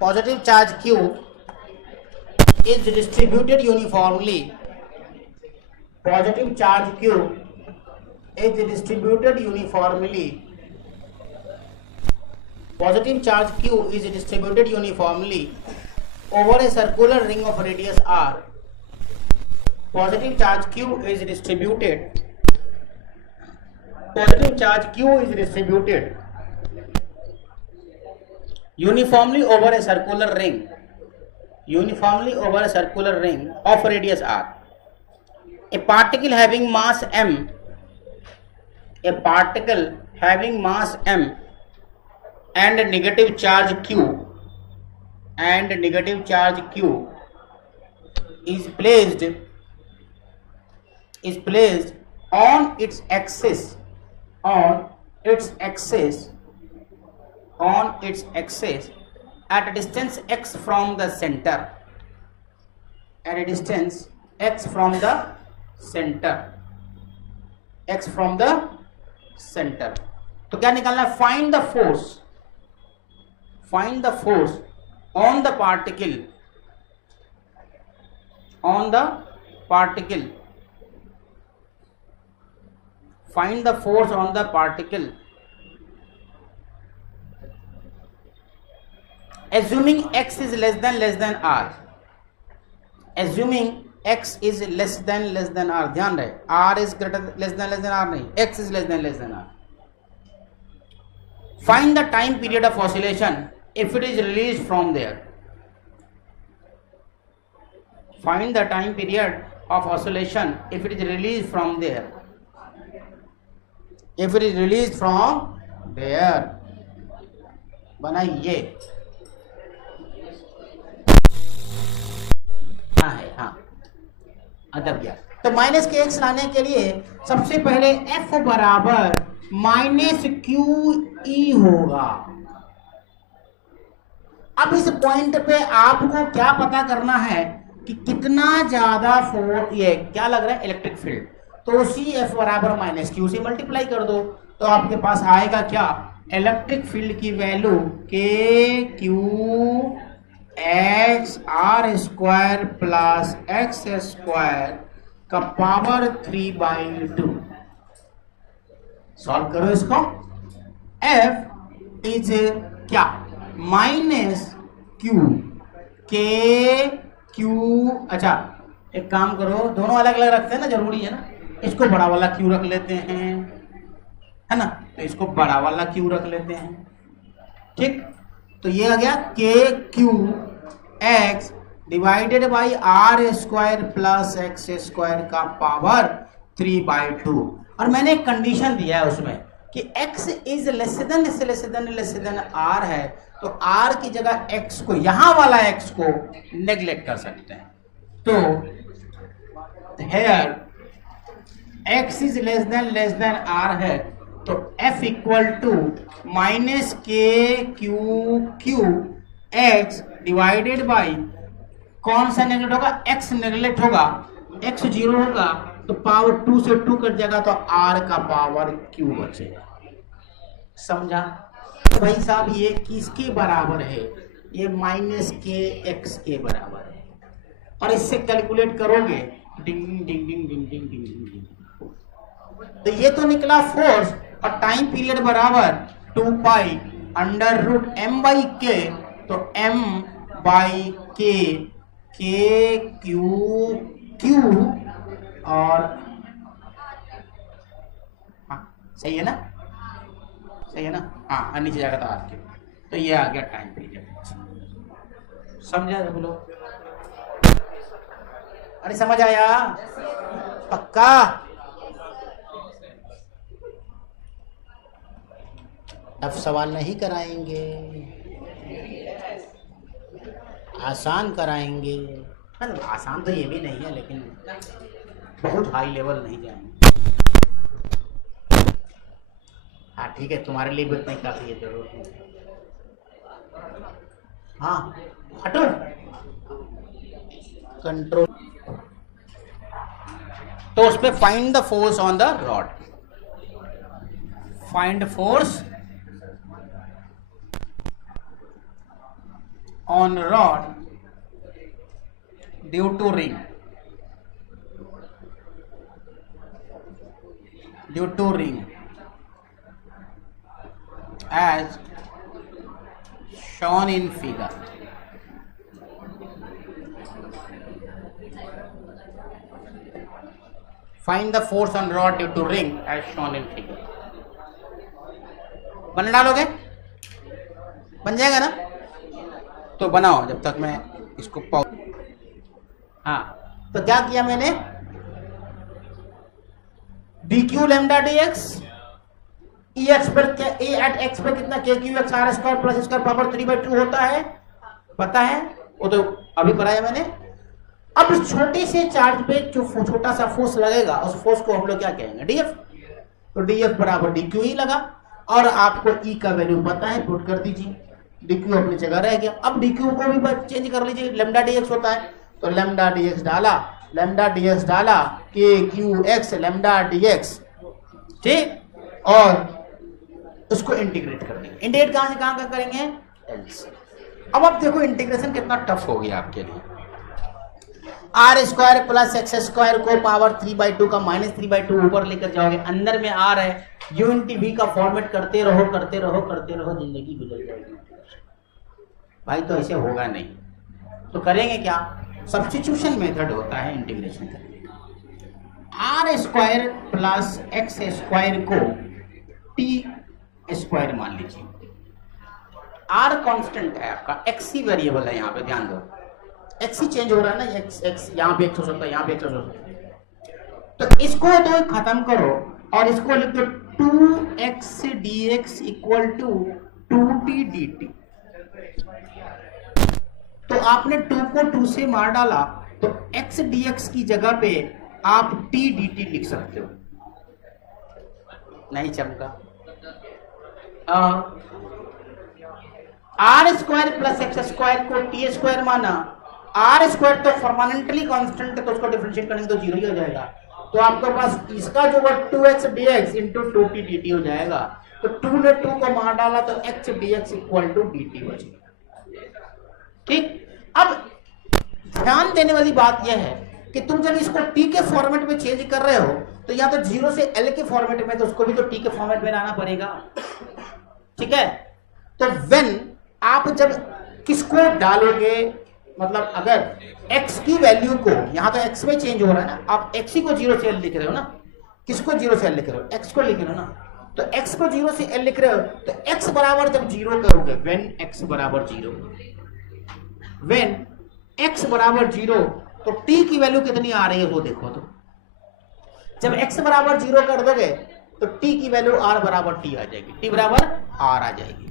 positive charge q is distributed uniformly. Positive charge q is distributed uniformly. Positive charge q is distributed uniformly over a circular ring of radius r. Positive charge q is distributed. Positive charge q is distributed uniformly over a circular ring. Uniformly over a circular ring of radius r. A particle having mass m. A particle having mass m and negative charge q is placed on its axis at a distance x from the center. तो क्या निकालना है? Find the force on the particle find the force on the particle assuming x is less than r. Assuming x is less than r. ध्यान रहे, r is greater less than r नहीं, x is less than r. Find the time period of oscillation if it is released from there. Find the time period of oscillation if it is released from there. बनाइए. हाँ अदब गया. तो minus के x लाने के लिए सबसे पहले एफ बराबर माइनस क्यू ई होगा. अब इस पॉइंट पे आपको क्या पता करना है कि कितना ज्यादा फोर्स, ये क्या लग रहा है, इलेक्ट्रिक फील्ड. तो सी एफ बराबर माइनस क्यू से मल्टीप्लाई कर दो तो आपके पास आएगा क्या, इलेक्ट्रिक फील्ड की value k Q x are square plus x square का पावर 3/2. सॉल्व करो इसको. एफ इज क्या, माइनस क्यू के क्यू. अच्छा एक काम करो, दोनों अलग अलग रखते हैं ना, जरूरी है ना. इसको बड़ा वाला क्यू रख लेते हैं, है ना, तो इसको बड़ा वाला क्यू रख लेते हैं. ठीक, तो ये आ गया k Q x divided by r square plus x square का पावर 3/2. और मैंने एक कंडीशन दिया है उसमें कि x is less than r है, तो r की जगह x को, यहां वाला x को नेग्लेक्ट कर सकते हैं. तो here x is less than r है, तो f equal to minus k Q x divided by, कौन सा नेगलेक्ट होगा, x नेगलेक्ट होगा, x 0 होगा तो पावर 2 से 2 कट जाएगा तो r का पावर q बचेगा. समझा? तो भाई साहब ये किसके बराबर है, ये माइनस के एक्स के बराबर है. और इससे कैलकुलेट करोगे डिंग डिंग डिंग डिंग डिंग डिंग डिंग. तो ये तो निकला फोर्स, और टाइम पीरियड बराबर 2 pi under root m by k, तो m बाई के क्यू और हाँ सही है ना, हाँ नीचे जाएगा तो आर क्यू. तो ये आ गया टाइम पीरियड. समझा बोलो? अरे समझ आया पक्का? अब सवाल नहीं कराएंगे, आसान कराएंगे. मतलब आसान तो ये भी नहीं है, लेकिन बहुत हाई लेवल नहीं जाएंगे. हाँ ठीक है, तुम्हारे लिए भी उतना ही काफी है, जरूरत नहीं. हाँ हटो, कंट्रोल. तो उस पे find the force on the rod. Find force on rod due to ring as shown in figure. Find the force on rod due to ring as shown in figure. बना डालोगे, बन जाएगा ना? तो बनाओ जब तक मैं इसको हाँ, तो क्या किया मैंने, D Q lambda D X E X पर क्या, ए एट एक्स पर कितना K Q x are square plus square power 3/2 होता है, पता है वो तो अभी कराया मैंने। अब इस छोटे से चार्ज पे जो छोटा सा फोर्स लगेगा उस फोर्स को हम लोग क्या कहेंगे, डीएफ। तो डीएफ बराबर डी क्यू ही लगा और आपको ई का वैल्यू पता है, पुट कर दीजिए, डी क्यू अपनी जगह रह गया। अब डी क्यू को भी चेंज कर लीजिए, लेमडा डी एक्स होता है तो लेमडा डी एक्स डाला के Q x lambda D x, ठीक, और उसको इंटीग्रेट कर देंगे। इंटीग्रेट कहां से कहां करेंगे, एल से। अब आप देखो इंटीग्रेशन कितना टफ हो गया आपके लिए। R square plus x square को पावर 3/2 का -3/2 ऊपर लेकर जाओगे, अंदर में आर है, यू इंटी वी का फॉर्मेट करते रहो, जिंदगी गुजर जाएगी भाई। तो ऐसे होगा नहीं, तो करेंगे क्या, सब्स्टिट्यूशन मेथड होता है इंटीग्रेशन करने का। R square plus x square को टी स्क्वायर मान लीजिए। आर कांस्टेंट है आपका, एक्स ही वेरिएबल है, यहाँ पे ध्यान दो, एक्स ही चेंज हो रहा है ना, एक्स यहाँ पे एक्स हो सकता है, यहाँ पे एक्स हो सकता है। तो इसको तो खत्म करो और इसको लिख दो 2x dx = 2t dt। तो आपने 2 को 2 से मार डाला तो x dx की जगह पे आप t dt लिख सकते हो। नहीं चमका। R square plus x square को टी स्क्वायर माना, आर स्क्वायर तो परमानेंटली कांस्टेंट है तो उसको डिफरेंशिएट करेंगे तो 0 ही हो जाएगा। तो आपके पास इसका जो 2x dx × 2t dt हो जाएगा। तो 2 ने 2 को मार डाला तो x dx = dt हो जाएगा, ठीक। अब ध्यान देने वाली बात यह है कि तुम जब इसको t के फॉर्मेट में चेंज कर रहे हो तो या तो 0 से l के फॉर्मेट में, तो उसको भी तो t के फॉर्मेट में लाना पड़ेगा, ठीक है। तो व्हेन आप जब किसको डालोगे, मतलब अगर x की वैल्यू को, यहां तो x में चेंज हो रहा है ना, आप x ही को 0 से l लिख रहे हो ना, किसको 0 से l लिख रहे हो, x को लिख रहे हो ना, तो x को 0 से l लिख रहे हो तो x बराबर जब 0 करोगे, व्हेन x बराबर 0, व्हेन x बराबर 0 तो t की वैल्यू कितनी आ रही है वो देखो। तो जब x बराबर 0 कर दोगे तो t की वैल्यू r बराबर t आ जाएगी, t बराबर r आ जाएगी।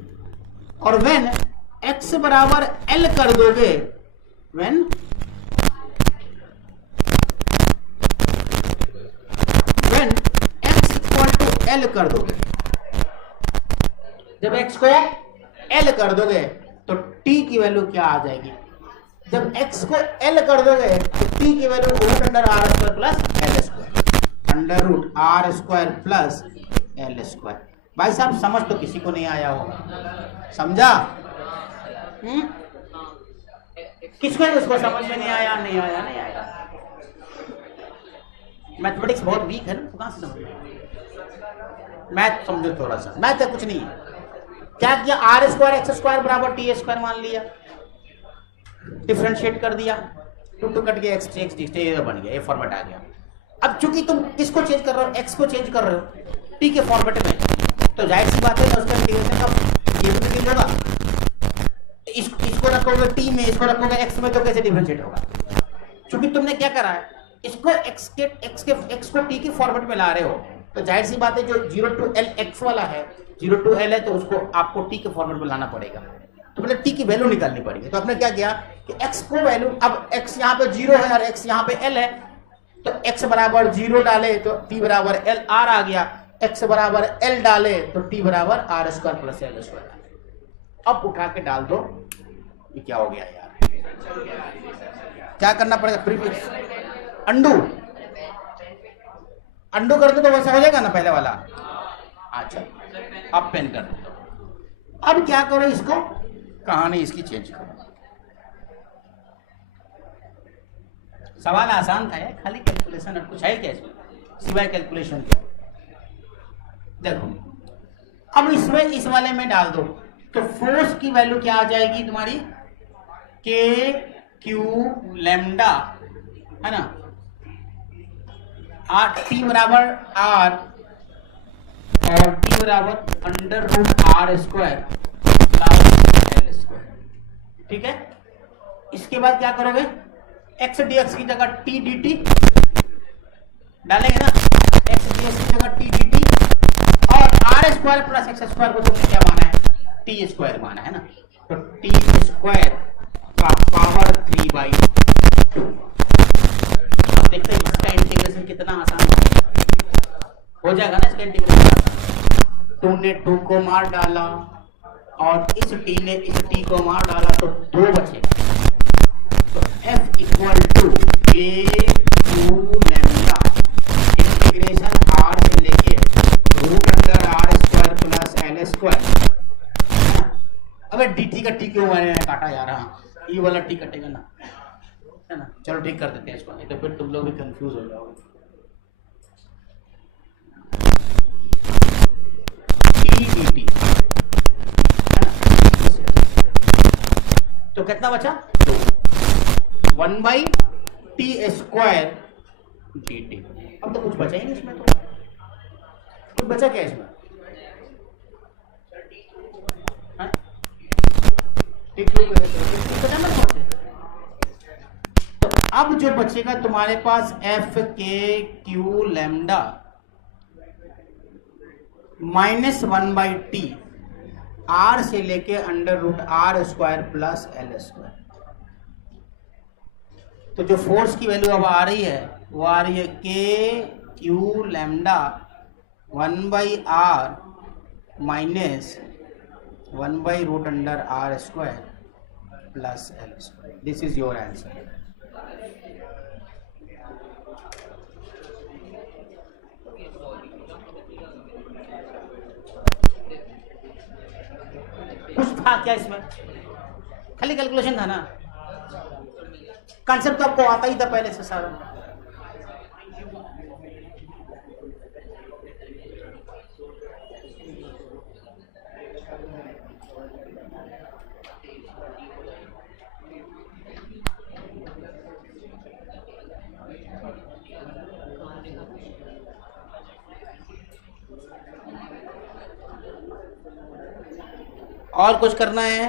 और व्हेन x बराबर l कर दोगे, व्हेन x = l कर दोगे, जब x को l कर दोगे तो t की वैल्यू क्या आ जाएगी, जब x को l कर दोगे तो t की वैल्यू √r² + l²। भाई साहब समझ तो किसी को नहीं आया होगा, समझा? किसको उसको समझ में नहीं आया? नहीं आया। मैथमेटिक्स बहुत वीक है ना, तो कहां से समझ? मैथ समझो थोड़ा सा, मैथ है कुछ नहीं है। क्या किया, r² x² बराबर t² मान लिया, डिफरेंशिएट कर दिया, 2 कट गया, x बन गया, ये फॉर्मेट आ गया। अब चूंकि तुम किसको चेंज कर रहे हो, x को चेंज कर रहे हो t के फॉर्मेट में, तो जाहिर सी बात है उसका इंटीग्रेशन का ये भी चेंज होगा। इसको रखोगे t में, इसको रखोगे x में, तो कैसे डिफरेंशिएट होगा? क्योंकि तुमने क्या करा है, इसको x को t के फॉर्मेट में ला रहे हो, तो जाहिर सी बात है जो 0 to l x वाला है, 0 to l है, तो उसको आपको t के फॉर्मेट में लाना पड़ेगा। तो मतलब t की वैल्यू निकालनी पड़ेगी। तो आपने क्या किया कि x को वैल्यू, अब x यहाँ पे 0 है और x यहाँ पे l है, तो x बराबर 0 डाले तो t बराबर l r आ गया, x बराबर l डाले तो t बराबर r² + l²। अब उठा के डाल दो, ये क्या हो गया यार, क्या करना पड़ेगा, प्रीफिक्स अंडू कर दो तो वैसा हो जाएगा ना पहले वाला। अच्छा अब पेन कर दो। अब क्या करो, इसको कहानी इसकी चेंज करो, सवाल आसान था यार, खाली कैलकुलेशन और कुछ है क्या इसमें सिवाय कैलकुलेशन के? देखो अब इसमें इस वाले में डाल दो तो फोर्स की वैल्यू क्या आ जाएगी तुम्हारी, के क्यू लैम्डा, है ना, आर टी बराबर आर और टी बराबर under root r square plus L square. ठीक है, इसके बाद क्या करोगे, एक्स डी एक्स की जगह टी डी टी डालेंगे ना, एक्स डी एक्स की जगह टी डी टी और r square plus x square को तुमने क्या माना है, टी स्क्वायर माना है ना, तो टी स्क्वायर का पावर 3/2। अब देखते हैं इसका इंटीग्रेशन कितना आसान हो जाएगा ना, इसका इंटीग्रेशन 2 ने 2 को मार डाला और इस टी ने इस टी को मार डाला तो 2 बचेगा, तो F equal to k Q lambda integration r से लेके root under are square plus L square. अबे dt का t क्यों मैंने काटा यार, हाँ ये वाला t कटेगा ना, है ना, चलो ठीक कर देते हैं इसको, नहीं तो फिर तुम लोग भी कंफ्यूज हो जाओगे। t dt है ना, तो कितना बचा, 1/t स्क्वायर dt। अब तो कुछ बचा ही नहीं इसमें, तो कुछ बचा क्या इसमें, तो अब जो बचेगा तुम्हारे पास F k Q lambda -1/t r से लेके under root r square plus L square. तो जो फोर्स की वैल्यू अब आ रही है वो आ रही है K Q lambda 1/r minus 1/रूट under are square plus L square. This is your answer. कुछ था क्या इसमें, खाली कैलकुलेशन था ना, कॉन्सेप्ट तो आपको आता ही था पहले से सारा। और कुछ करना है,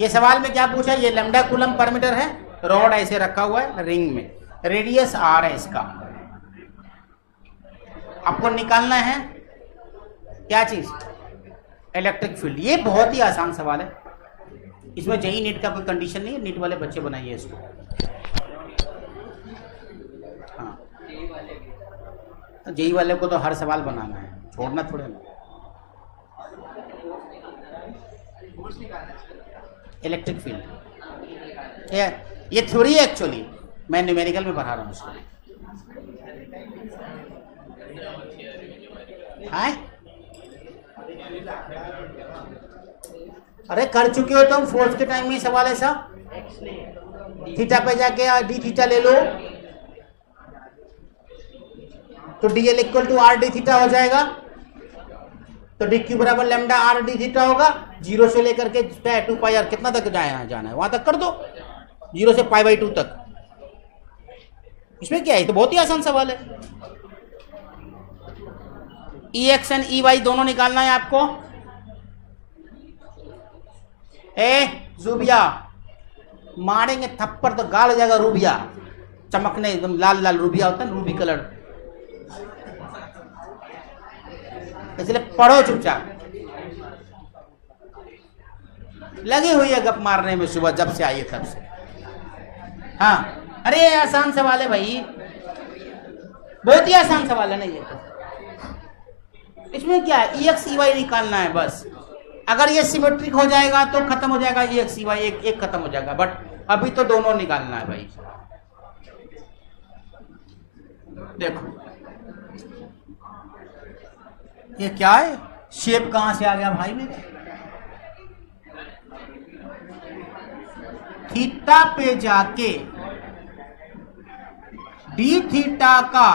ये सवाल में क्या पूछा, ये लैम्डा कूलम पर मीटर है, रॉड ऐसे रखा हुआ है रिंग में, रेडियस आर है इसका, आपको निकालना है क्या चीज, इलेक्ट्रिक फील्ड। ये बहुत ही आसान सवाल है, इसमें जेई नीट का कोई कंडीशन नहीं है, नीट वाले बच्चे बनाइए इसको। हाँ, जेई वाले को तो हर सवाल बनाना है, छोड़ना थोड़े ना। इलेक्ट्रिक फील्ड ये थ्योरी है एक्चुअली, मैं न्यूमेरिकल में पढ़ा रहा हूँ उसको। अरे कर चुके हो तुम, फोर्थ के टाइम में सवाल है सब, थीटा पे जाके डी थीटा ले लो तो d l equal to r d theta हो जाएगा, तो डी क्यू बराबर लैम्डा आर डी थीटा होगा। 0 से लेकर के 2 पाई आर कितना तक जाना है वहां तक कर दो, 0 से π/2 तक। इसमें क्या है, तो बहुत ही आसान सवाल है। ई एक्स एंड ई वाई दोनों निकालना है आपको। रूबिया मारेंगे थप्पड़ तो गाल हो जाएगा, रूबिया चमकने एकदम लाल लाल रूबिया होता है, रूबी कलर। इसलिए पढ़ो चुपचाप, लगी हुई है गप मारने में सुबह जब से आई है तब से। हाँ अरे आसान सवाल है भाई, बहुत ही आसान सवाल है ना ये तो। इसमें क्या है, EX EY निकालना है बस। अगर ये सिमेट्रिक हो जाएगा तो खत्म हो जाएगा, EX EY एक खत्म हो जाएगा, बट अभी तो दोनों निकालना है भाई। देखो ये क्या है, शेप कहां से आ गया भाई मेरे, थीटा पे जाके डी थीटा का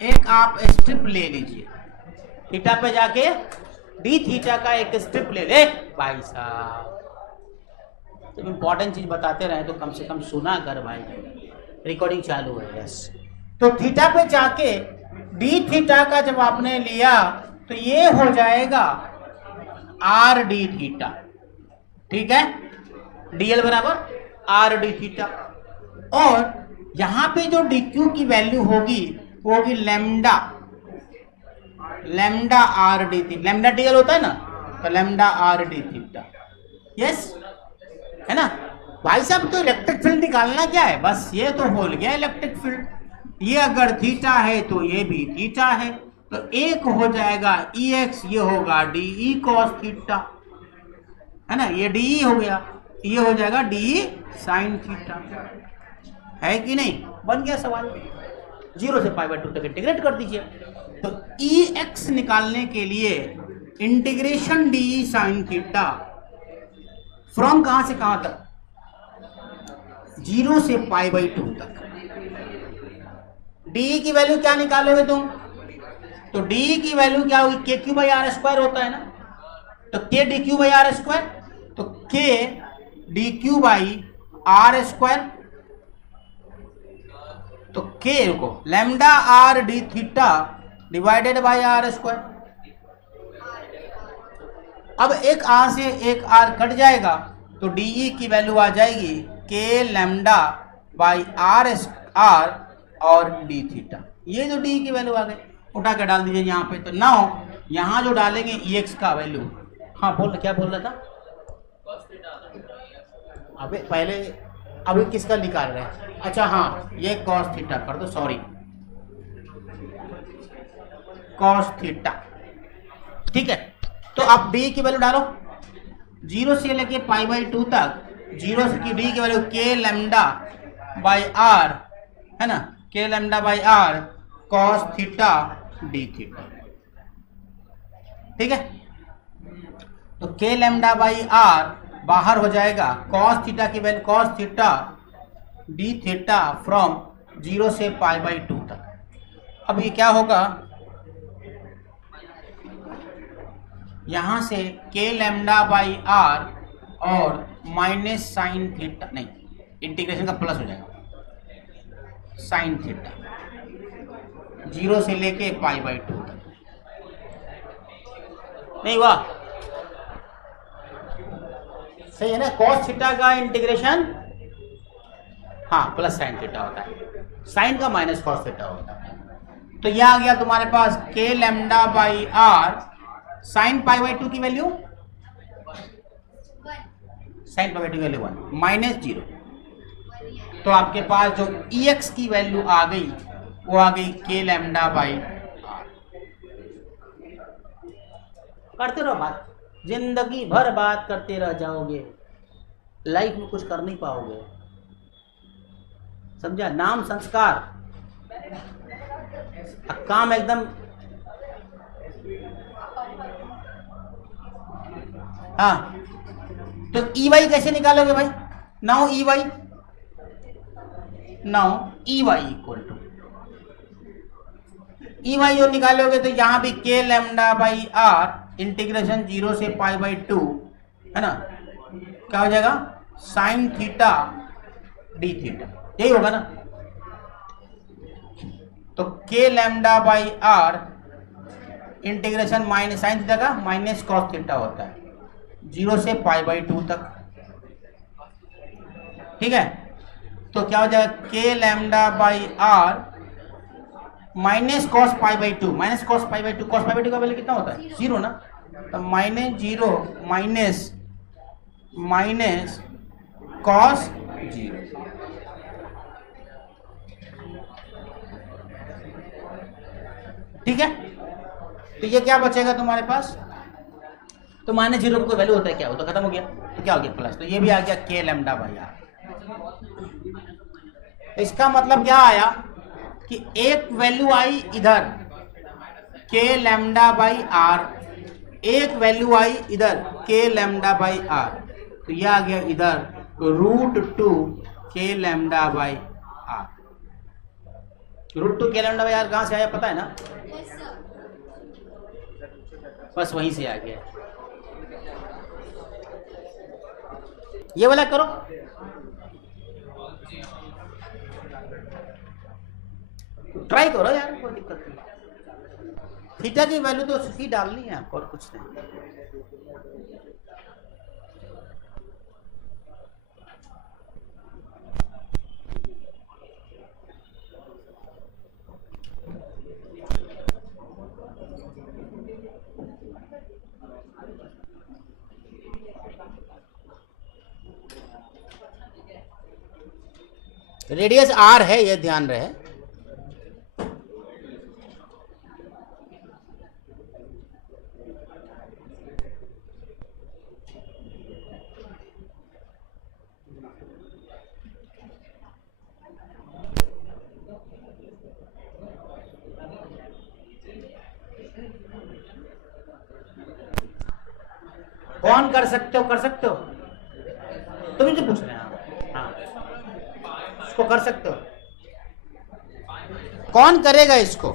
एक आप स्ट्रिप ले लीजिए, थीटा पे जाके डी थीटा का एक स्ट्रिप ले ले भाई साहब। जब इंपॉर्टेंट चीज बताते रहे तो कम से कम सुना कर भाई, रिकॉर्डिंग चालू है। यस, तो थीटा पे जाके डी थीटा का जब आपने लिया तो ये हो जाएगा आर डी थीटा, ठीक है, डीएल बराबर आर डी थीटा। और यहां पे जो डी क्यू की वैल्यू होगी वो होगी lambda, lambda r d theta, lambda DL होता है ना, तो lambda r d theta. Yes, है ना भाई साहब। तो इलेक्ट्रिक फील्ड निकालना क्या है, बस ये तो हो गया इलेक्ट्रिक फील्ड। ये अगर थीटा है तो ये भी थीटा है, तो एक हो जाएगा ई एक्स, ये होगा डी ई कॉस थीटा, है ना, ये डी ई हो गया, ये हो जाएगा डी ई साइन थीटा, है कि नहीं। बन गया सवाल, 0 से π/2 तक इंटीग्रेट कर दीजिए। तो ई एक्स निकालने के लिए integration D E sine theta from कहां से कहां तक, 0 से π/2 तक। डी की वैल्यू क्या निकालोगे तुम, तो डी की वैल्यू क्या होगी, के क्यू बाई आर स्क्वायर होता है ना, तो k d q by r square, तो k d q by r square, तो के को lambda r d theta divided by r square. अब एक आर से एक आर कट जाएगा तो डी की वैल्यू आ जाएगी के लैम्डा बाई आर आर और डी थीटा। ये जो डी की वैल्यू आ गई उठा के डाल दीजिए यहाँ पे। तो नाउ यहाँ जो डालेंगे ई एक्स का वैल्यू, हाँ बोल, क्या बोल रहा था, अबे पहले अभी किसका निकाल रहे हैं, अच्छा हाँ ये कॉस थीटा कर दो, सॉरी कॉस थीटा, ठीक है। तो अब डी की वैल्यू डालो 0 से लेके π/2 तक, 0 से डी की वैल्यू के लैम्डा बाई आर, है ना, k lambda by r cos theta d theta, ठीक है। तो के लैम्डा बाई आर बाहर हो जाएगा, कॉस थीटा की value cos theta d theta from 0 से π/2 तक। अब ये क्या होगा, यहां से के लैम्डा बाई आर और माइनस साइन थीटा, नहीं इंटीग्रेशन का प्लस हो जाएगा, साइन थीटा 0 से लेके π/2 तक, नहीं हुआ, सही है ना। कॉस थीटा का इंटीग्रेशन हाँ प्लस साइन थीटा होता है, साइन का माइनस कॉस थीटा होता है। तो यह आ गया तुम्हारे पास के लैम्डा बाई आर साइन π/2 की वैल्यू, साइन π/2 की वैल्यू 1 माइनस 0। तो आपके पास जो ई एक्स की वैल्यू आ गई वो आ गई के लैम्डा बाई आर। करते रहो बात, जिंदगी भर बात करते रह जाओगे, लाइफ में कुछ कर नहीं पाओगे, समझा। नाम संस्कार, काम एकदम, हाँ। तो ई वाई कैसे निकालोगे भाई, now E y, now E y equal to, E y जो निकालोगे तो यहां भी के लैम्डा बाई आर इंटीग्रेशन 0 से π/2, है ना, क्या हो जाएगा साइन थीटा डी थीटा, यही होगा ना। तो k lambda by r integration minus sine theta का माइनस कॉस थीटा होता है 0 से π/2 तक, ठीक है। तो क्या हो जाएगा K lambda by R minus cos π/2, minus cos π/2, cos π/2 का वैल्यू कितना होता है 0 ना, तो -0 माइनस कॉस 0, ठीक है। तो ये क्या बचेगा तुम्हारे पास, तो -0 का कोई वैल्यू होता है क्या, वो तो खत्म हो गया, तो क्या हो गया प्लस, तो ये भी आ गया के लैम्डा बाई आर। तो इसका मतलब क्या आया कि एक वैल्यू आई इधर के लैम्डा बाई आर, एक वैल्यू आई इधर के लैम्डा बाई आर, तो यह आ गया इधर √2 k lambda by r. √2 k lambda यार कहाँ से आया पता है ना? बस वहीं से आ गया। ये वाला करो, ट्राई करो यार, कोई दिक्कत नहीं। थीटा की वैल्यू तो उसकी डालनी है आपको और कुछ नहीं। रेडियस r है, ये ध्यान रहे। कौन कर सकते हो? कर सकते हो तुम ही तो पूछ रहे हैं। हाँ, इसको कर सकते हो। कौन करेगा इसको?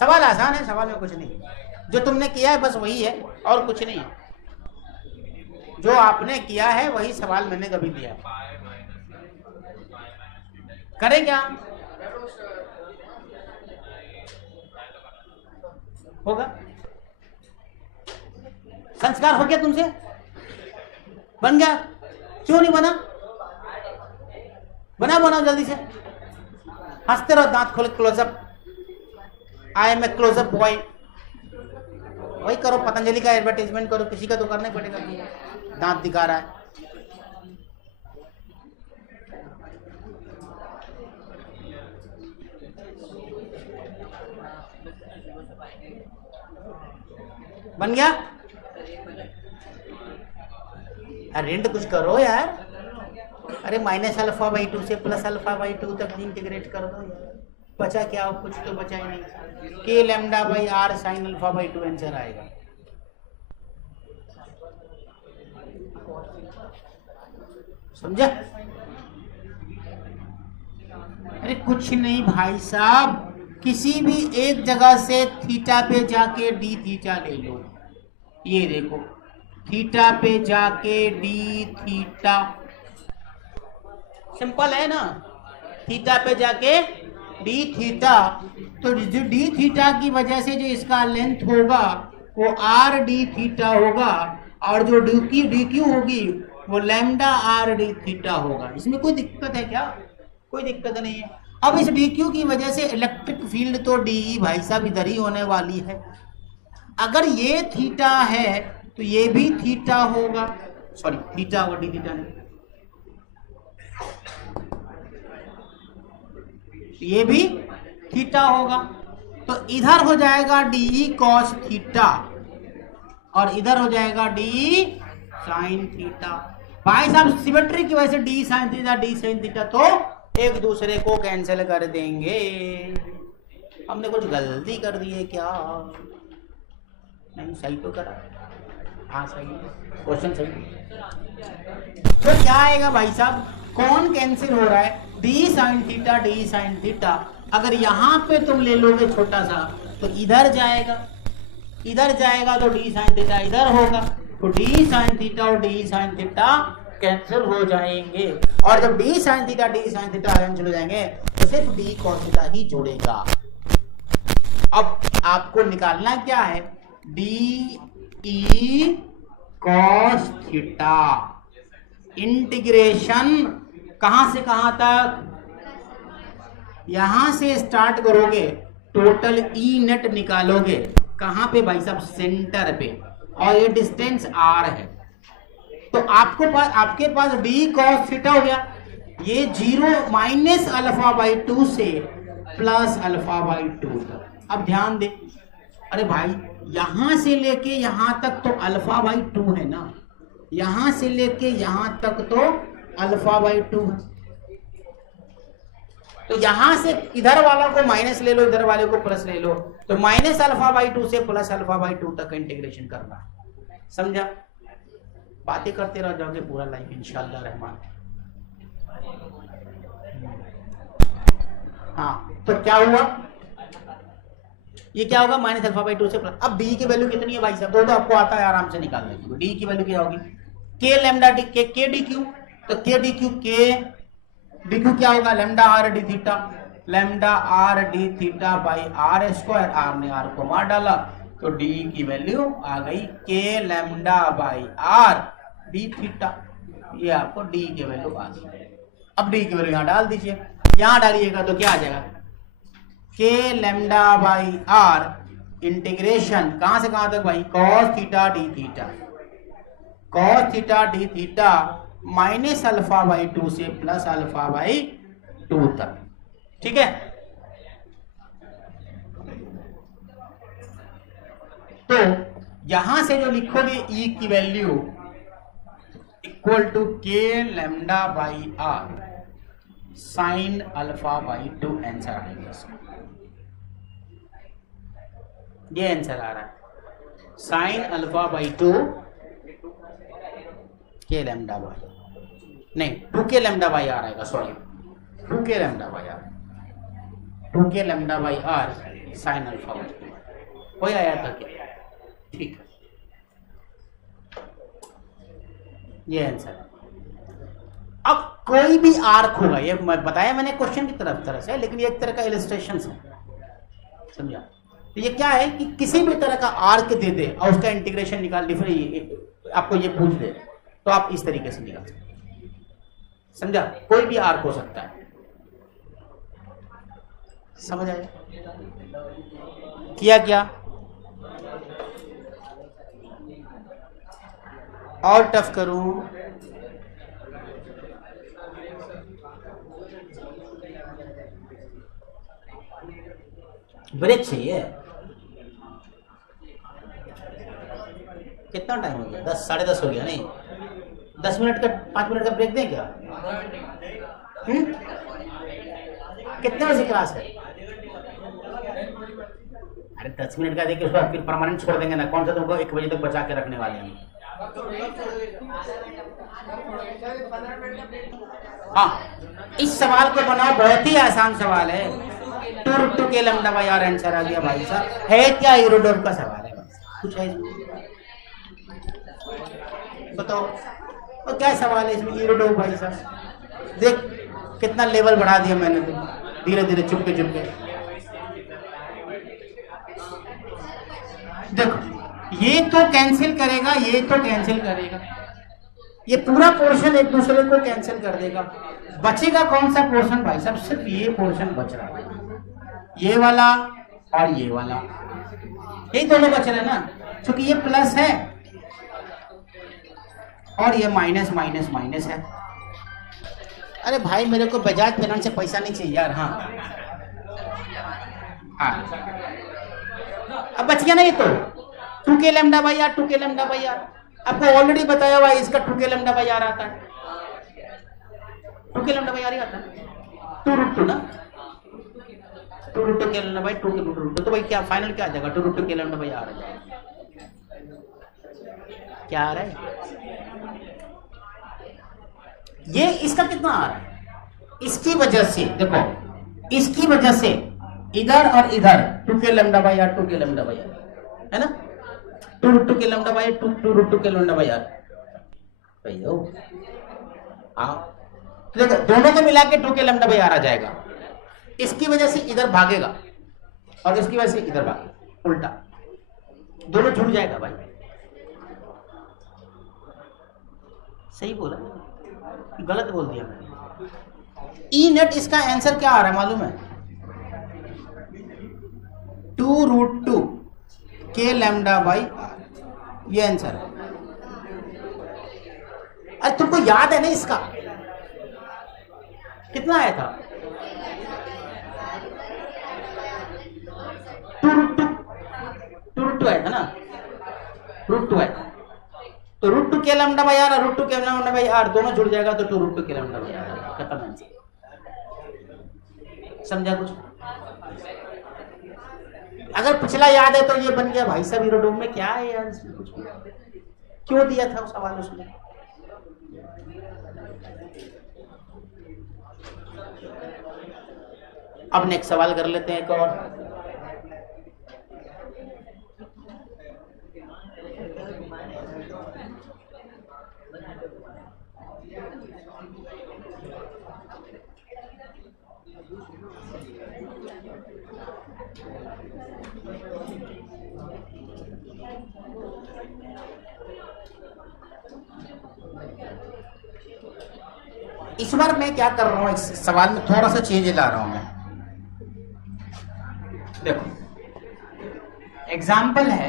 सवाल आसान है, सवाल में कुछ नहीं। जो तुमने किया है बस वही है और कुछ नहीं है। जो आपने किया है वही सवाल मैंने कभी दिया। करें क्या? होगा? संस्कार हो गया तुमसे? बन गया? क्यों नहीं बना? बनाओ जल्दी से। हंसते रहो, दांत खोल, Closeup. I am a Closeup boy. वही करो, पतंजलि का एडवर्टाइजमेंट करो, किसी का तो करना ही पड़ेगा। दांत दिखा रहा है। बन गया? रेंट कुछ करो यार। अरे -α/2 से +α/2 तक इंटीग्रेट कर दो यार। बचा क्या? कुछ तो बचा ही नहीं। k λ/r sin α/2 आंसर आएगा। समझा? अरे कुछ नहीं भाई साहब, किसी भी एक जगह से थीटा पे जाके d थीटा ले लो। ये देखो, थीटा पे जाके d थीटा, सिंपल है ना। थीटा पे जाके d थीटा, तो जो d थीटा की वजह से जो इसका लेंथ होगा वो r d थीटा होगा, और जो डी क्यू होगी वो लैम्डा r d थीटा होगा। इसमें कोई दिक्कत है क्या? कोई दिक्कत नहीं है। अब इस डी क्यू की वजह से इलेक्ट्रिक फील्ड तो डी भाई साहब इधर ही होने वाली है। अगर ये थीटा है तो ये भी थीटा होगा, सॉरी थीटा होगा, डी थीटा नहीं, ये भी थीटा होगा। तो इधर हो जाएगा डी कॉस थीटा और इधर हो जाएगा डी साइन थीटा। भाई साहब सिमेट्री की वजह से D sine theta D sine theta तो एक दूसरे को कैंसिल कर देंगे। हमने कुछ गलती कर दी है क्या? नहीं, सही तो करा। हाँ सही है, क्वेश्चन सही। तो क्या आएगा भाई साहब? कौन कैंसिल हो रहा है? D sine theta D sine theta. अगर यहाँ पे तुम ले लोगे छोटा सा तो इधर जाएगा, इधर जाएगा तो डी साइन थीटा इधर होगा, तो डी साइन थीटा और डी साइन थीटा कैंसिल हो जाएंगे। और जब डी साइन थीटा कैंसिल हो जाएंगे तो सिर्फ डी कॉस थीटा ही जुड़ेगा। अब आपको निकालना क्या है? D E cos theta. Integration कहां से कहां तक? यहां से स्टार्ट करोगे, टोटल ई नेट निकालोगे कहां पे भाई साहब? सेंटर पे, और ये डिस्टेंस आर है। तो आपके पास डी कॉस थीटा हो गया। ये 0 -α/2 से +α/2 तक। अब ध्यान दे, अरे भाई यहां से लेके यहां तक तो α/2 है ना, यहां से लेके यहां तक तो α/2 है। तो यहां से इधर वाला को माइनस ले लो, इधर वाले को प्लस ले लो, तो -α/2 से +α/2 तक इंटीग्रेशन करना। समझा? बातें करते रह जाओगे पूरा लाइफ इंशाअल्लाह रहमान। हाँ, तो क्या हुआ, ये क्या होगा माइनस अल्फा बाई 2 से प्लस। अब डी की वैल्यू कितनी है भाई साहब, तो आपको आता है आराम से निकालने की। डी की वैल्यू क्या होगी, k lambda d k d q, तो k d q, k d q क्या होगा, lambda r d theta, lambda r d theta by r square, r ने आर को मार डाला, तो डी की वैल्यू आ गई के lambda by are d theta, ये आपको डी की वैल्यू आ गई। अब डी की वैल्यू यहां डाल दीजिए, यहां डालिएगा तो क्या आ जाएगा, K lambda by r integration कहां से कहां तक भाई, cos theta d theta, cos theta d theta minus alpha by 2 से प्लस अल्फा बाई 2 तक। ठीक है, तो यहां से जो लिखोगे ई की value equal to k lambda by r sine alpha by 2 answer आएगा, ये आंसर आ रहा है sign alpha by 2 k lambda by, नहीं 2 के लैम्डा बाई आर आएगा, sorry 2 k lambda by r, 2 k lambda by r sine alpha by 2, कोई आया था क्या, ठीक है, ये आंसर। अब कोई भी आर्क होगा, ये बताया मैंने क्वेश्चन की तरह से, लेकिन ये एक तरह का इलस्ट्रेशन है, समझा। तो ये क्या है कि किसी भी तरह का आर्क दे दे और उसका इंटीग्रेशन निकाल, आपको ये पूछ दे, तो आप इस तरीके से निकाल सकते, समझा, कोई भी आर्क हो सकता है, समझ आया, किया क्या और टफ करूं, ब्रेक चाहिए, कितना टाइम हो गया, 10 साढ़े 10 हो गया, नहीं 10 मिनट का 5 मिनट का ब्रेक दें क्या, कितने बजे क्लास है, अरे 10 मिनट का देखिए, उसके बाद फिर परमानेंट छोड़ देंगे ना, कौन सा तुमको 1 बजे तक बचा के रखने वाले हैं। हाँ, इस सवाल को बनाओ, बहुत ही आसान सवाल है, 2 k lambda by our answer आ गया भाई साहब, है क्या यूरोडोम का सवाल है, कुछ है बताओ, और क्या सवाल है इसमें, यूरोडोम भाई साहब, देख कितना लेवल बढ़ा दिया मैंने, तो धीरे धीरे चुपके चुपके, देखो ये तो कैंसिल करेगा, ये तो कैंसिल करेगा, ये पूरा पोर्शन एक दूसरे को कैंसिल कर देगा, बचेगा कौन सा पोर्शन भाई साहब, सिर्फ ये पोर्शन बच रहा है, ये वाला और ये वाला, यही दोनों बच रहे ना, क्योंकि ये प्लस है और ये माइनस माइनस माइनस है। अरे भाई मेरे को बजाज फाइनेंस से पैसा नहीं चाहिए यार, हाँ अब बच गया ना ये, तो 2 k lambda by r, 2 k lambda by are, आपको ऑलरेडी बताया हुआ है, इसका 2 के लैम्डा बाई आर आता है, 2 के लैम्डा बाई आर ही आता है, 2√2 ना, 2√2 के लैम्डा बाई 2 के √2, तो भाई क्या फाइनल क्या आ जाएगा, 2√2 के लैम्डा बाई आर आ जाएगा, क्या आ रहा है, ये इसका कितना आ रहा है, इसकी वजह से देखो, इसकी वजह से इधर और इधर 2 k lambda by r, 2 k lambda by are है ना, 2√2 के लैम्डा बाई 2√2 के लैम्डा बाई आर, भैया तो देखो दोनों को मिला के 2 के लैम्डा बाई आर आ जाएगा, इसकी वजह से इधर भागेगा और इसकी वजह से इधर भागेगा, उल्टा दोनों जुड़ जाएगा भाई, सही बोला, गलत बोल दिया मैंने। ई नेट इसका आंसर क्या आ रहा है मालूम है, 2√2 के लैम्डा बाई आर, ये आंसर है। अरे तुमको याद है ना इसका कितना आया था, 2√2 आया था ना, √2 आया था, तो √2 के लैम्डा बाई आर और √2 के लैम्डा बाई आर दोनों जुड़ जाएगा, तो 2√2 के लैम्डा बाई आर, खत्म आंसर, समझा कुछ, अगर पिछला याद है तो ये बन गया भाई साहब, यूरोडोम में क्या है यार, इसमें कुछ क्यों दिया था वो सवाल उसने, अब नेक्स्ट सवाल कर लेते हैं एक और। इस बार मैं क्या कर रहा हूं, इस सवाल में थोड़ा सा चेंज ला रहा हूं मैं। देखो एग्जाम्पल है,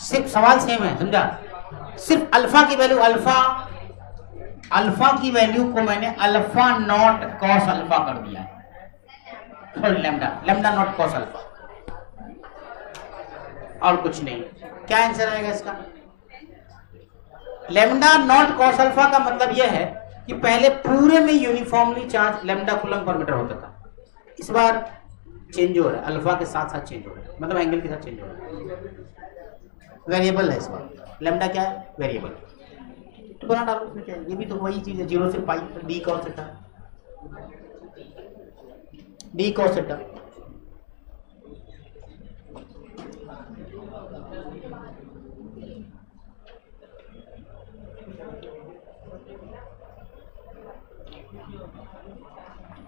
सिर्फ सवाल सेम है, समझा? सिर्फ अल्फा की वैल्यू अल्फा की वैल्यू को मैंने अल्फा नॉट कॉस अल्फा कर दिया है, और लेमडा नॉट कॉस अल्फा, और कुछ नहीं। क्या आंसर आएगा इसका? लेमडा नॉट कॉस अल्फा का मतलब यह है कि पहले पूरे में uniformly charge lambda coulomb per metre होता था, इस बार चेंज हो रहा है, अल्फा के साथ साथ चेंज हो रहा है, मतलब एंगल के साथ चेंज हो रहा है। वेरिएबल है इस बार, लेमडा क्या है? वेरिएबल। तो बना डालो उसमें, क्या ये भी तो वही चीज है, 0 से pi D cos theta, D cos theta.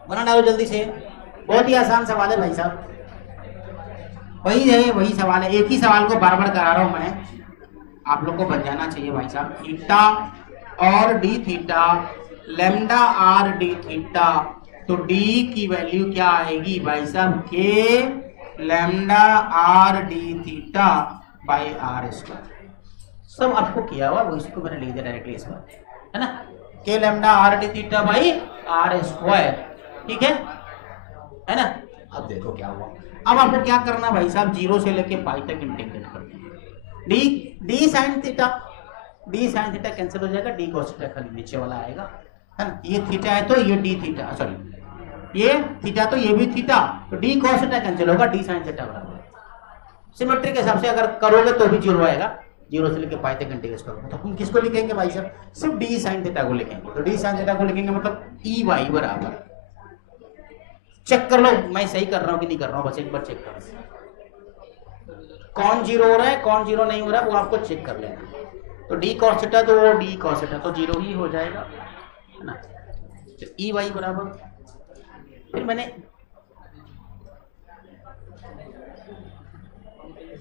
बना डालो जल्दी से, बहुत ही आसान सवाल है भाई साहब, वही है, वही सवाल है, एक ही सवाल को बार बार करा रहा हूं मैं, आप लोग को बन जाना चाहिए भाई साहब। थीटा और d theta, lambda r d theta, तो डी की वैल्यू क्या आएगी भाई साहब? K lambda r d theta by r square. सब आपको किया हुआ वो, इसको मैंने लिख दिया डायरेक्टली इस बार, है ना? K lambda r d theta by r square, ठीक है ना? अब देखो क्या हुआ, अब आपको क्या करना भाई साहब, 0 से लेके पाई तक इंटीग्रेट करना। डी साइन थीटा कैंसिल हो जाएगा, डी कॉस थीटा खाली नीचे वाला आएगा, है ना? ये थीटा है तो ये डी थीटा, सॉरी ये थीटा तो ये भी थीटा, तो डी कॉस थीटा कैंसिल होगा, डी साइन थीटा बराबर। सिमेट्री के हिसाब से अगर करोगे तो भी 0 आएगा, 0 से लेके पाई तक इंटीग्रेट करोगे, तो हम किसको लिखेंगे भाई साहब? सिर्फ डी साइन थीटा को लिखेंगे, तो डी साइन थीटा को लिखेंगे मतलब ई वाई बराबर, चेक कर लो मैं सही कर रहा हूं कि नहीं कर रहा हूं, बस एक बार चेक कर, कौन 0 हो रहा है कौन 0 नहीं हो रहा है वो आपको चेक कर लेना। तो डी कॉस थीटा तो वो डी कॉस थीटा तो 0 ही हो जाएगा, है ना? तो ई वाई बराबर, फिर मैंने,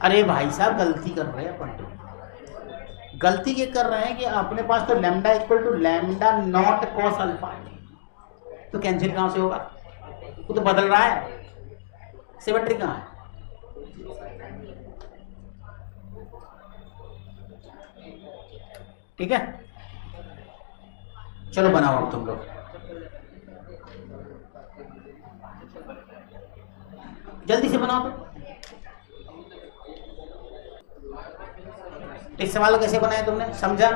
अरे भाई साहब गलती कर रहे हैं अपन, तो गलती ये कर रहे हैं कि अपने पास तो lambda equal to lambda not cos alpha, तो कैंसिल कहां से होगा? वो तो बदल रहा है, सिमेट्री कहां है? ठीक है, चलो बनाओ अब तुम लोग, जल्दी से बनाओ। तो इस सवाल को कैसे बनाया तुमने, समझा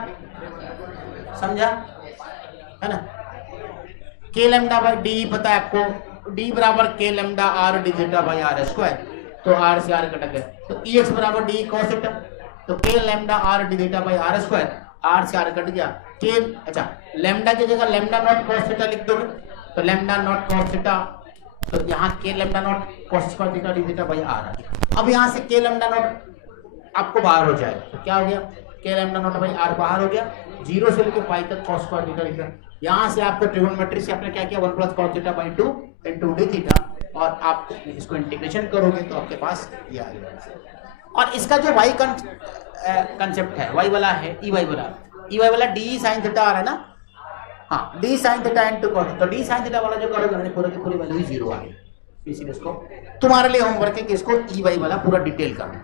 है ना? के लेमडा बाई डी पता है आपको, डी बराबर k lambda r d theta by r square, तो आर से आर कट गया, तो ई एक्स बराबर डी कॉस थीटा, तो k lambda r d theta by r square, r से आर कट गया, के अच्छा लेमडा की जगह लेमडा नॉट कॉस थीटा लिख दोगे, तो लेमडा नॉट कॉस थीटा, तो यहाँ k lambda naught cos square theta d theta by r. अब यहाँ से के लेमडा नॉट आपको बाहर हो जाएगा, तो क्या हो गया? के लेमडा नॉट बाई आर बाहर हो गया, 0 से लेके पाई तक कॉस स्क्वायर थीटा लिखा, यहाँ से आपको ट्रिगोनोमेट्री से आपने क्या किया, 1 plus cos theta by 2 into D theta, और आप इसको इंटीग्रेशन करोगे तो आपके पास ये आ गया। और इसका जो वाई कंसेप्ट है, वाई वाला है ई वाई वाला डी साइन थीटा आ रहा है ना, हाँ D sine theta into cos, तो डी साइन थीटा वाला जो करोगे मैंने पूरे की पूरी वैल्यू 0 आ गई, इसीलिए इसको तुम्हारे लिए होमवर्क है कि इसको ई वाई वाला पूरा डिटेल करना,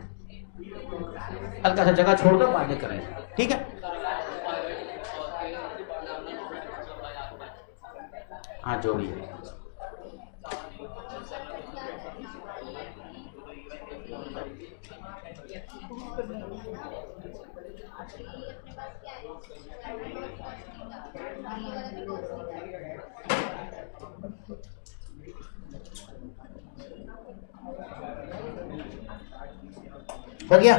हल्का सा जगह छोड़ दो बाद में करें, ठीक है? हाँ जोड़िए, हो गया।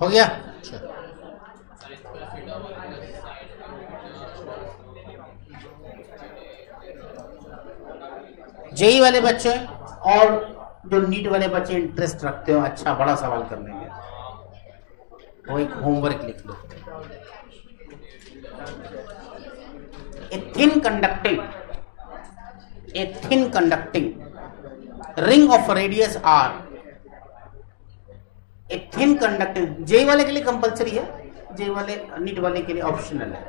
हो गया। जेई वाले बच्चे और जो नीट वाले बच्चे इंटरेस्ट रखते हो अच्छा बड़ा सवाल करने में, वो एक होमवर्क लिख लो। A thin conducting ring of radius R, A thin conducting, J वाले के लिए कंपलसरी है, जे वाले नीट वाले के लिए ऑप्शनल है।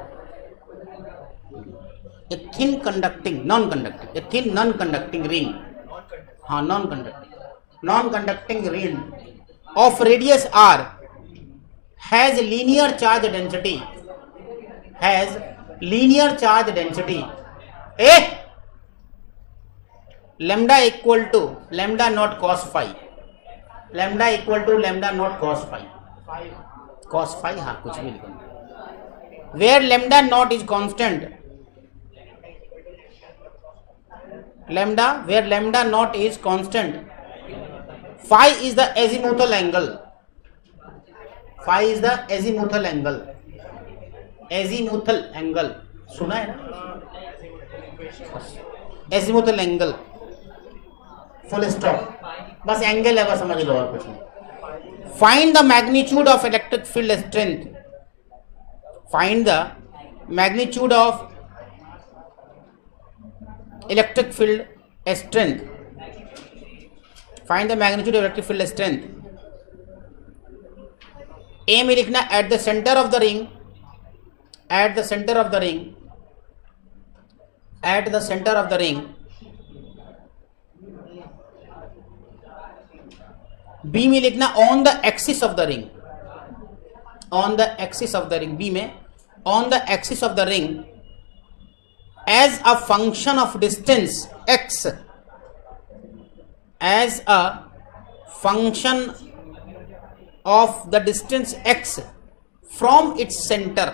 A thin conducting non conducting, A thin non conducting ring, हाँ non conducting ring of radius R has linear charge density, has linear charge density A lambda equal to lambda not cos phi, lambda equal to lambda not cos phi, हाँ कुछ भी लिखो, where lambda nought is constant, lambda where lambda nought is constant, phi is the azimuthal angle, phi is the azimuthal angle, azimuthal angle सुना है ना, azimuthal angle, full stop, बस angle है, बस समझ लो और कुछ नहीं। Find the magnitude of electric field strength, find the magnitude of electric field strength, find the magnitude of electric field strength. A में लिखना at the centre of the ring, at the centre of the ring, at the centre of the ring. B में लिखना on the axis of the ring, on the axis of the ring, B में on the axis of the ring as a function of distance X, as a function of the distance X from its centre,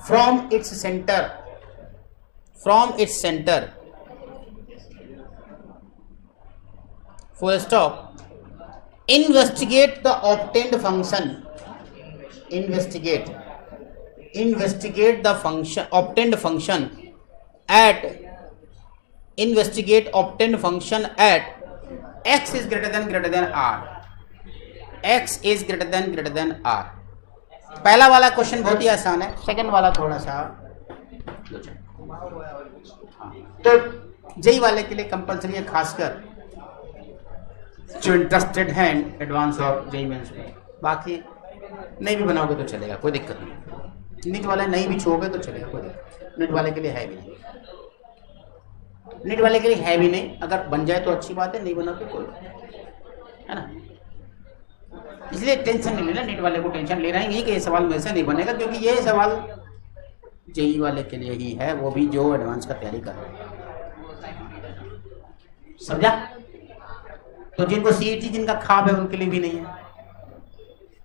from its centre, from its centre, full stop. Investigate the obtained function, investigate the function, obtained function at, investigate obtained function at x is greater than r, x is greater than r। पहला वाला question बहुत ही आसान है, second वाला थोड़ा सा, तो JEE वाले के लिए कंपलसरी है, खासकर जो इंटरेस्टेड हैं एडवांस और जेई मेंस में, बाकी नहीं भी बनाओगे तो चलेगा, कोई दिक्कत नहीं। नीट वाले नहीं भी छोड़ोगे तो चलेगा, कोई दिक्कत, नीट वाले के लिए है भी नहीं, नीट वाले के लिए है भी नहीं, अगर बन जाए तो अच्छी बात है, नहीं बना तो कोई, है ना। इसलिए टेंशन नहीं लेना, नीट वाले को टेंशन ले रहे हैं कि ये सवाल मेरे से नहीं बनेगा, क्योंकि ये सवाल जेई वाले के लिए ही है, वो भी जो एडवांस का तैयारी कर रहे हैं, समझा। तो जिनको सीईटी जिनका खाब है उनके लिए भी नहीं है।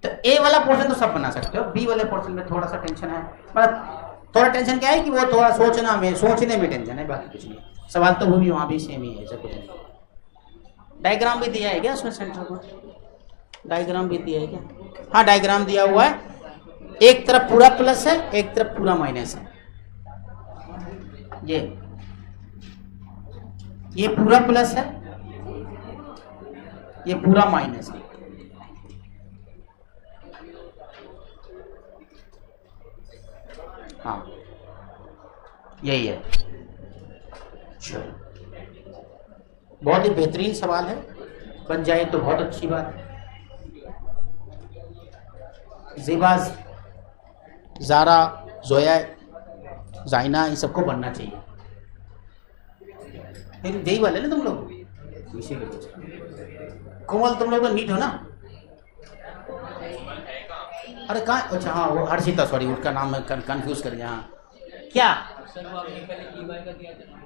तो ए वाला पोर्शन तो सब बना सकते हो, बी वाले पोर्शन में थोड़ा सा टेंशन है, मतलब थोड़ा टेंशन क्या है कि वो थोड़ा सोचने में टेंशन है, बाकी कुछ नहीं। सवाल तो वो भी वहाँ भी सेम ही है, ऐसा कुछ नहीं। डायग्राम भी दिया है क्या उसमें सेंटर को, डायग्राम भी दिया है क्या? हाँ डायग्राम दिया हुआ है, एक तरफ पूरा प्लस है, एक तरफ पूरा माइनस है। ये पूरा प्लस है, ये पूरा माइनस है। हाँ यही है। चलो बहुत ही बेहतरीन सवाल है, बन जाए तो बहुत अच्छी बात है। ज़ेबाज, ज़ारा, जोया, जाइना, ये सबको बनना चाहिए। लेकिन जेई वाले ना तुम लोग, कोमल तुम लोग तो नीट हो ना? अरे कहाँ, अच्छा हाँ वो हर्षिता, सॉरी उसका नाम मैं कंफ्यूज कर गया। हाँ क्या, सर वो आपने पहले ई वाई का किया था ना।